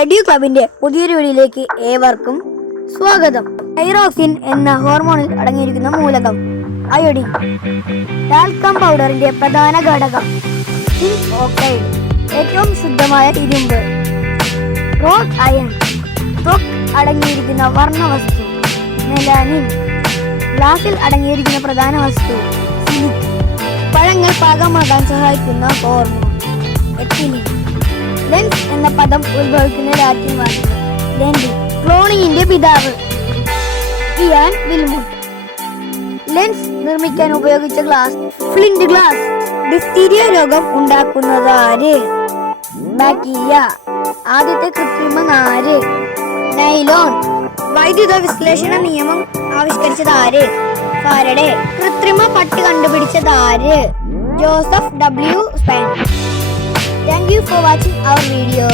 Edu ക്ലബിന്റെ പുതിയൊരു വീഡിയോയിലേക്ക് ഏവർക്കും സ്വാഗതം. തൈറോക്സിൻ എന്ന ഹോർമോണിൽ അടങ്ങിയിരിക്കുന്ന മൂലകം അയോഡിൻ, ടാൽക്കം പൗഡറിന്റെ പ്രധാന ഘടകം സിങ്ക് ഓക്സൈഡ്, ഏറ്റവും ശുദ്ധമായ ഇരുമ്പ് റോഡ് അയൺ, ത്വക്ക് അടങ്ങിയിരിക്കുന്ന വർണ്ണവസ്തു മെലാനിൻ, ഗ്ലാസിൽ അടങ്ങിയിരിക്കുന്ന പ്രധാന വസ്തു സിലിക്, പഴങ്ങൾ പാകമാകാൻ സഹായിക്കുന്ന ഹോർമോൺ എത്തിലിൻ. ലെൻസ് എന്ന പദം ഉത്ഭവിക്കുന്ന ലാറ്റിൻ വാക്ക് ലെൻഡി, ക്ലോണിങ്ങിന്റെ പിതാവ് ഇയാൻ വിൽമുട്ട്. ലെൻസ് നിർമ്മിക്കാൻ ഉപയോഗിച്ച ഗ്ലാസ് ഫ്ലിന്റ് ഗ്ലാസ്. ഡിഫ്തീരിയ രോഗം ഉണ്ടാക്കുന്നത് ആര്? ബാക്ടീരിയ. ആദ്യത്തെ കൃത്രിമ നാര് നൈലോൺ. വൈദ്യുത വിശ്ലേഷണ നിയമം ആവിഷ്കരിച്ചത് ആര്? ഫാരഡേ. കൃത്രിമ പട്ട് കണ്ടുപിടിച്ചത് ആര്? Joseph W. സ്പെൻ. Thank you for watching our video.